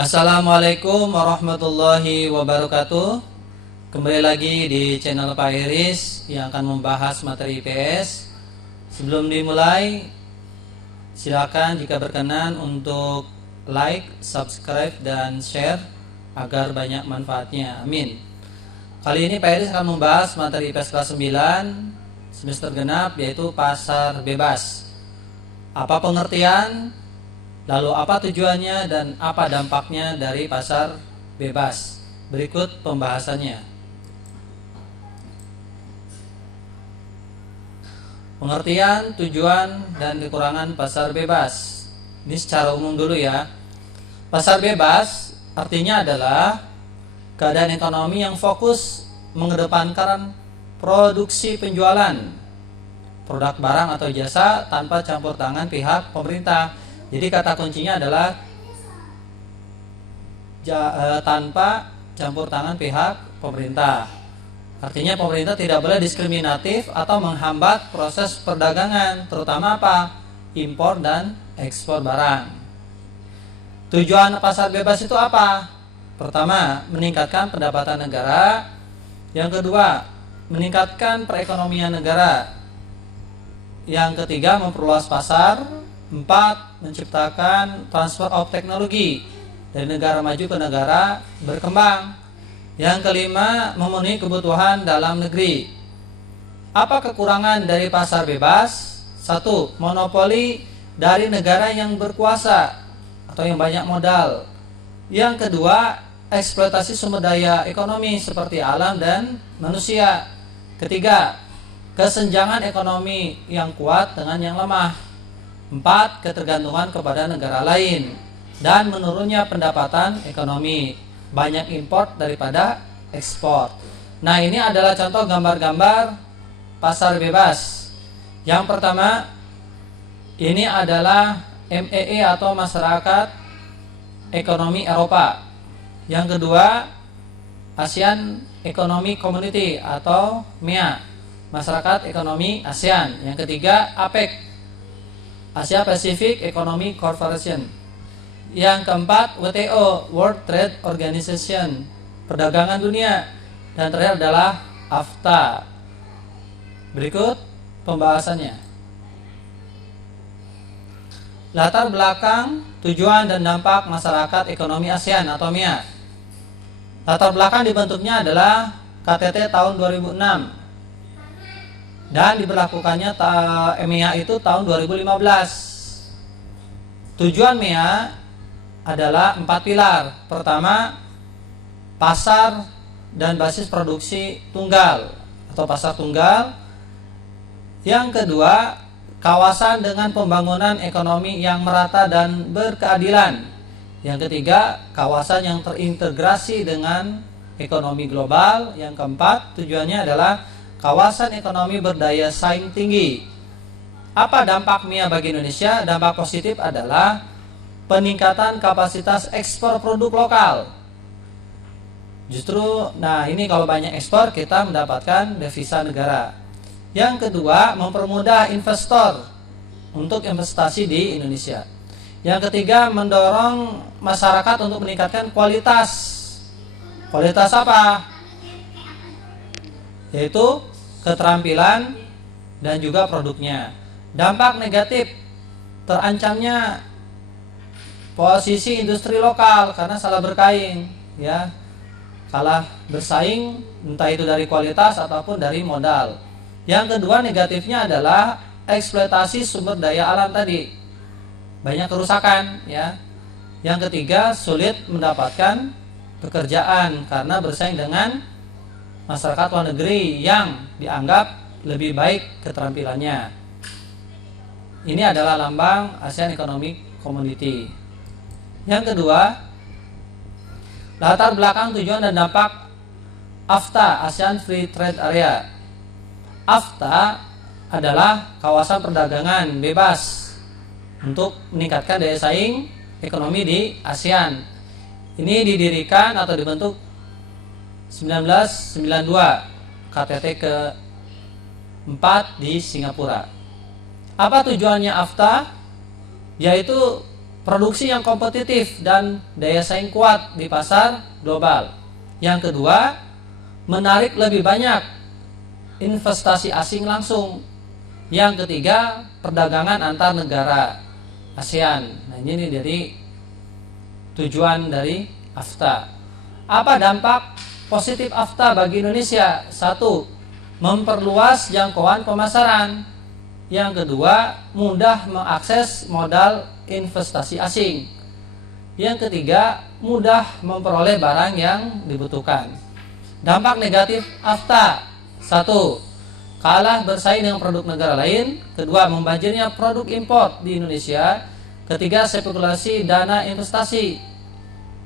Assalamualaikum warahmatullahi wabarakatuh. Kembali lagi di channel Pak Iris yang akan membahas materi IPS. Sebelum dimulai, silakan jika berkenan untuk like, subscribe, dan share agar banyak manfaatnya. Amin. Kali ini Pak Iris akan membahas materi IPS kelas 9 semester genap, yaitu pasar bebas. Apa pengertian? Lalu apa tujuannya dan apa dampaknya dari pasar bebas? Berikut pembahasannya. Pengertian, tujuan, dan kekurangan pasar bebas. Ini secara umum dulu ya. Pasar bebas artinya adalah keadaan ekonomi yang fokus mengedepankan produksi penjualan produk barang atau jasa tanpa campur tangan pihak pemerintah. Jadi kata kuncinya adalah tanpa campur tangan pihak pemerintah. Artinya pemerintah tidak boleh diskriminatif atau menghambat proses perdagangan, terutama apa? Impor dan ekspor barang. Tujuan pasar bebas itu apa? Pertama, meningkatkan pendapatan negara. Yang kedua, meningkatkan perekonomian negara. Yang ketiga, memperluas pasar. 4. Menciptakan transfer of teknologi dari negara maju ke negara berkembang. Yang kelima, memenuhi kebutuhan dalam negeri. Apa kekurangan dari pasar bebas? 1. Monopoli dari negara yang berkuasa atau yang banyak modal. Yang kedua, eksploitasi sumber daya ekonomi seperti alam dan manusia. Ketiga, kesenjangan ekonomi yang kuat dengan yang lemah. 4. Ketergantungan kepada negara lain dan menurunnya pendapatan ekonomi, banyak import daripada ekspor. Nah, ini adalah contoh gambar-gambar pasar bebas. Yang pertama, ini adalah MEE atau Masyarakat Ekonomi Eropa. Yang kedua, ASEAN Economic Community atau MEA, Masyarakat Ekonomi ASEAN. Yang ketiga, APEC, Asia Pacific Economic Corporation. Yang keempat, WTO, World Trade Organization, perdagangan dunia. Dan terakhir adalah AFTA. Berikut pembahasannya. Latar belakang, tujuan, dan dampak masyarakat ekonomi ASEAN atau MEA. Latar belakang dibentuknya adalah KTT tahun 2006 dan diberlakukannya MEA itu tahun 2015. Tujuan MEA adalah 4 pilar. Pertama, pasar dan basis produksi tunggal atau pasar tunggal. Yang kedua, kawasan dengan pembangunan ekonomi yang merata dan berkeadilan. Yang ketiga, kawasan yang terintegrasi dengan ekonomi global. Yang keempat, tujuannya adalah kawasan ekonomi berdaya saing tinggi. Apa dampak MEA bagi Indonesia? Dampak positif adalah peningkatan kapasitas ekspor produk lokal. Justru, nah ini kalau banyak ekspor kita mendapatkan devisa negara. Yang kedua, mempermudah investor untuk investasi di Indonesia. Yang ketiga, mendorong masyarakat untuk meningkatkan kualitas. Kualitas apa? Yaitu keterampilan dan juga produknya. Dampak negatif, terancamnya posisi industri lokal karena salah bersaing, ya. Kalah bersaing entah itu dari kualitas ataupun dari modal. Yang kedua, negatifnya adalah eksploitasi sumber daya alam tadi. Banyak kerusakan, ya. Yang ketiga, sulit mendapatkan pekerjaan karena bersaing dengan masyarakat luar negeri yang dianggap lebih baik keterampilannya. Ini adalah lambang ASEAN Economic Community. Yang kedua, latar belakang, tujuan, dan dampak AFTA, ASEAN Free Trade Area. AFTA adalah kawasan perdagangan bebas untuk meningkatkan daya saing ekonomi di ASEAN. Ini didirikan atau dibentuk 1992, KTT ke-4 di Singapura. Apa tujuannya AFTA? Yaitu produksi yang kompetitif dan daya saing kuat di pasar global. Yang kedua, menarik lebih banyak investasi asing langsung. Yang ketiga, perdagangan antar negara ASEAN. Nah, ini jadi tujuan dari AFTA. Apa dampak positif AFTA bagi Indonesia? 1. Memperluas jangkauan pemasaran. Yang kedua, mudah mengakses modal investasi asing. Yang ketiga, mudah memperoleh barang yang dibutuhkan. Dampak negatif AFTA: 1. Kalah bersaing dengan produk negara lain. Kedua, membanjirnya produk impor di Indonesia. Ketiga, spekulasi dana investasi,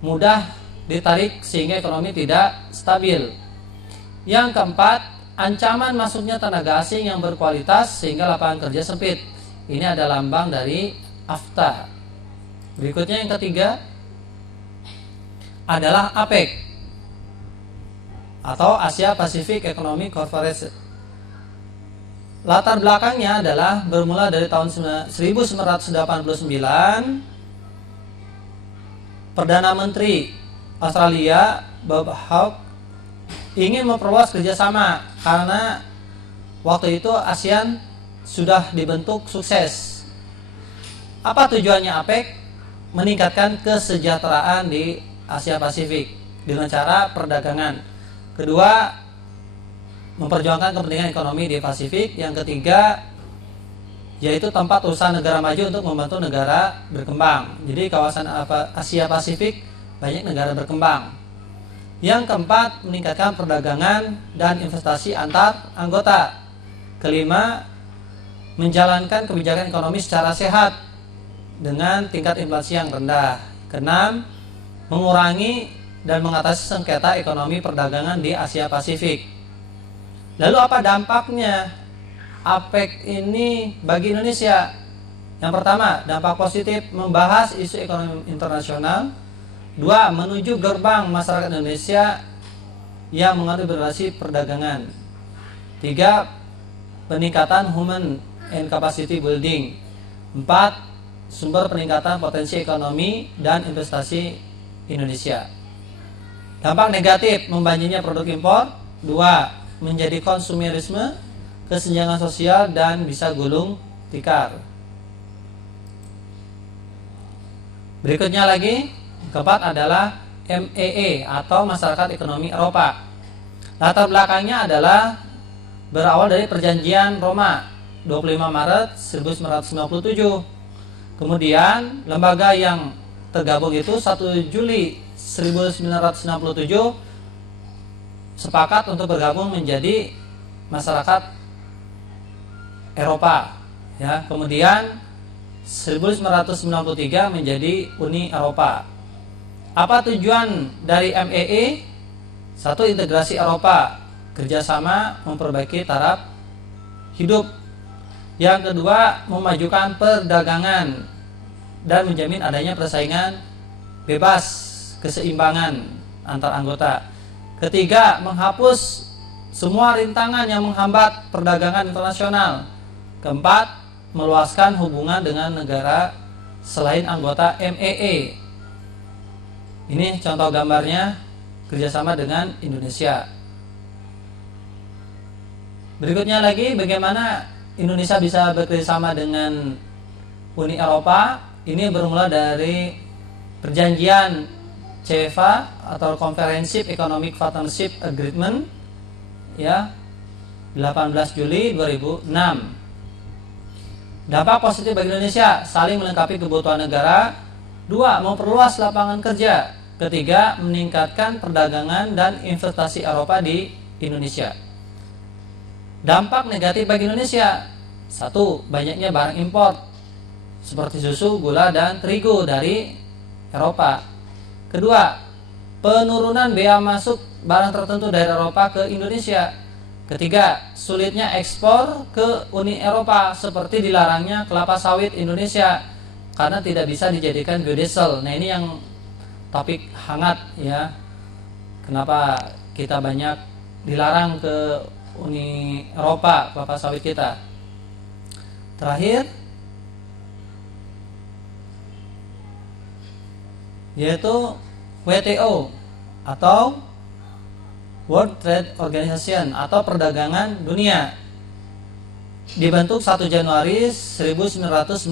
mudah ditarik sehingga ekonomi tidak stabil. Yang keempat, ancaman masuknya tenaga asing yang berkualitas sehingga lapangan kerja sempit. Ini adalah lambang dari AFTA. Berikutnya yang ketiga adalah APEC atau Asia Pacific Economic Cooperation. Latar belakangnya adalah bermula dari tahun 1989, Perdana Menteri Australia Bob Hawke ingin memperluas kerjasama karena waktu itu ASEAN sudah dibentuk sukses. Apa tujuannya APEC? Meningkatkan kesejahteraan di Asia Pasifik dengan cara perdagangan. Kedua, memperjuangkan kepentingan ekonomi di Pasifik. Yang ketiga, yaitu tempat usaha negara maju untuk membantu negara berkembang. Jadi kawasan Asia Pasifik banyak negara berkembang. Yang keempat, meningkatkan perdagangan dan investasi antar anggota. Kelima, menjalankan kebijakan ekonomi secara sehat dengan tingkat inflasi yang rendah. Keenam, mengurangi dan mengatasi sengketa ekonomi perdagangan di Asia Pasifik. Lalu apa dampaknya APEC ini bagi Indonesia? Yang pertama, dampak positif, membahas isu ekonomi internasional. 2. Menuju gerbang masyarakat Indonesia yang mengandung relasi perdagangan. 3. Peningkatan human and capacity building. 4. Sumber peningkatan potensi ekonomi dan investasi Indonesia. Dampak negatif, membanjirnya produk impor. 2. Menjadi konsumerisme, kesenjangan sosial, dan bisa gulung tikar. Berikutnya lagi, keempat adalah MEE atau Masyarakat Ekonomi Eropa. Latar belakangnya adalah berawal dari Perjanjian Roma 25 Maret 1997. Kemudian lembaga yang tergabung itu 1 Juli 1967 sepakat untuk bergabung menjadi Masyarakat Eropa, ya. Kemudian 1993 menjadi Uni Eropa. Apa tujuan dari MEE? 1. Integrasi Eropa, kerjasama memperbaiki taraf hidup. Yang kedua, memajukan perdagangan dan menjamin adanya persaingan bebas, keseimbangan antar anggota. Ketiga, menghapus semua rintangan yang menghambat perdagangan internasional. Keempat, meluaskan hubungan dengan negara selain anggota MEE. Ini contoh gambarnya kerjasama dengan Indonesia. Berikutnya lagi, bagaimana Indonesia bisa bekerjasama dengan Uni Eropa. Ini bermula dari perjanjian CEFA atau Comprehensive Economic Partnership Agreement, ya, 18 Juli 2006. Dampak positif bagi Indonesia, saling melengkapi kebutuhan negara. 2. Memperluas lapangan kerja. Ketiga, meningkatkan perdagangan dan investasi Eropa di Indonesia. Dampak negatif bagi Indonesia: 1. Banyaknya barang impor seperti susu, gula, dan terigu dari Eropa. Kedua, penurunan bea masuk barang tertentu dari Eropa ke Indonesia. Ketiga, sulitnya ekspor ke Uni Eropa seperti dilarangnya kelapa sawit Indonesia karena tidak bisa dijadikan biodiesel. Nah, ini yang topik hangat, ya. Kenapa kita banyak dilarang ke Uni Eropa kelapa sawit kita. Terakhir, yaitu WTO atau World Trade Organization atau perdagangan dunia. Dibentuk 1 Januari 1995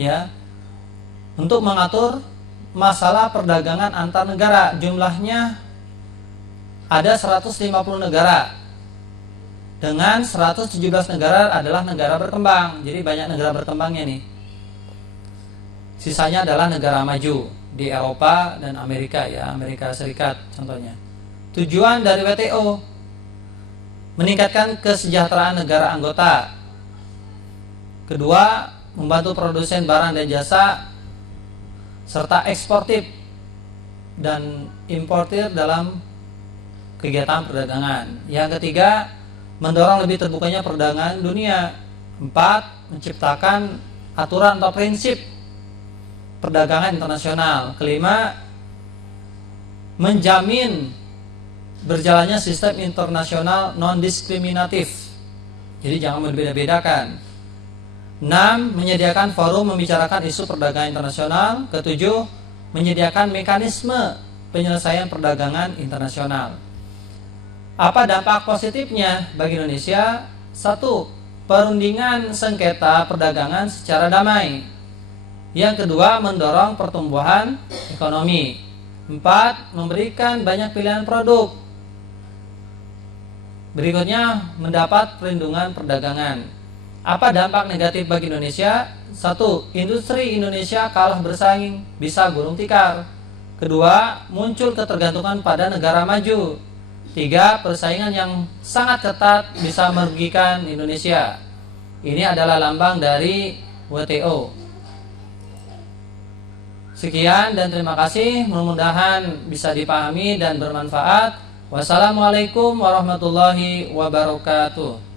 ya, untuk mengatur masalah perdagangan antar negara. Jumlahnya ada 150 negara, dengan 117 negara adalah negara berkembang. Jadi banyak negara berkembangnya nih. Sisanya adalah negara maju di Eropa dan Amerika ya, Amerika Serikat contohnya. Tujuan dari WTO meningkatkan kesejahteraan negara anggota. Kedua, membantu produsen barang dan jasa serta eksportir dan importir dalam kegiatan perdagangan. Yang ketiga, mendorong lebih terbukanya perdagangan dunia. 4, menciptakan aturan atau prinsip perdagangan internasional. Kelima, menjamin berjalannya sistem internasional non-diskriminatif. Jadi jangan membeda-bedakan. 6, menyediakan forum membicarakan isu perdagangan internasional. Ketujuh, menyediakan mekanisme penyelesaian perdagangan internasional. Apa dampak positifnya bagi Indonesia? 1, perundingan sengketa perdagangan secara damai. Yang kedua, mendorong pertumbuhan ekonomi. 4, memberikan banyak pilihan produk. Berikutnya, mendapat perlindungan perdagangan. Apa dampak negatif bagi Indonesia? 1, industri Indonesia kalah bersaing, bisa gulung tikar. Kedua, muncul ketergantungan pada negara maju. 3, persaingan yang sangat ketat bisa merugikan Indonesia. Ini adalah lambang dari WTO. Sekian dan terima kasih, mudah-mudahan bisa dipahami dan bermanfaat. Wassalamualaikum warahmatullahi wabarakatuh.